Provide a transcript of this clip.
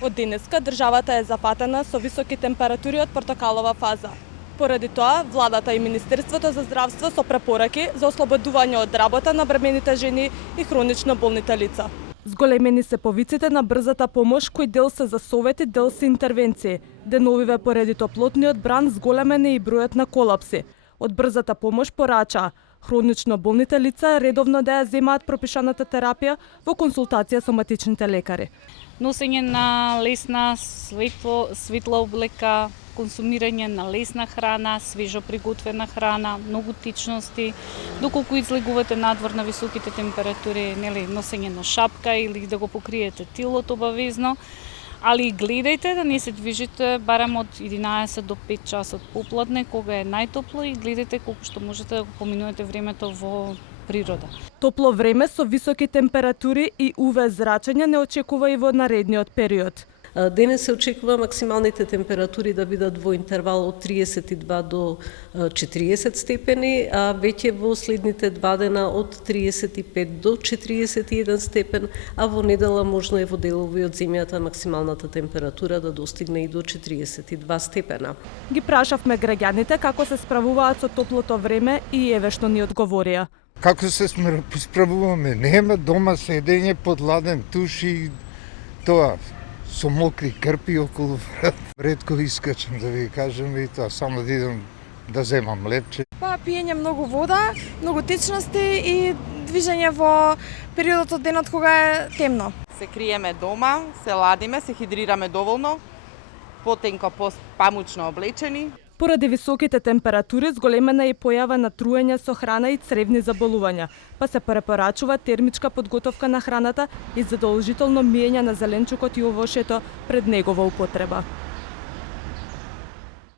Од денеска државата е зафатена со високи температури од портокалова фаза. Поради тоа, владата и Министерството за здравство со препораки за ослободување од работа на бремените жени и хронично болните лица. Зголемени се повиците на брзата помош, кои дел се за совети, дел се интервенции. Деновиве поради топлотниот бран зголемен е и бројот на колапси. Од брзата помош порача хронично болните лица редовно да ја земаат пропишаната терапија во консултација со матичните лекари. Носење на лесна, светла облека, консумирање на лесна храна, свежо приготвена храна, многу течности, доколку излегувате надвор на високите температури, носење на шапка или да го покриете тилото обавезно, али гледајте да не се движите барем од 11 до 5 часот попладне, кога е најтопло, и гледајте колку што можете да го поминувате времето во природа. Топло време со високи температури и УВ зрачење не очекува и во наредниот период. Денес се очекува максималните температури да бидат во интервал од 32 до 40 степени, а веќе во следните 2 дена од 35 до 41 степен, а во недела можно е во делови од земјата максималната температура да достигне и до 42 степена. Ги прашавме граѓаните како се справуваат со топлото време и еве што ни одговорија. Како се справуваме? Нема дома седење под ладен туш и тоа со мокри крпи околу врат. Ретко искачам да ви кажем и тоа, само да идам да земам лепче. Пиење многу вода, многу течности и движење во периодот од денот кога е темно. Се криеме дома, се ладиме, се хидрираме доволно, потенко памучно облечени. Поради високите температури зголемена е и појава на труење со храна и цревни заболувања, па се препорачува термичка подготовка на храната и задолжително миење на зеленчукот и овошето пред негова употреба.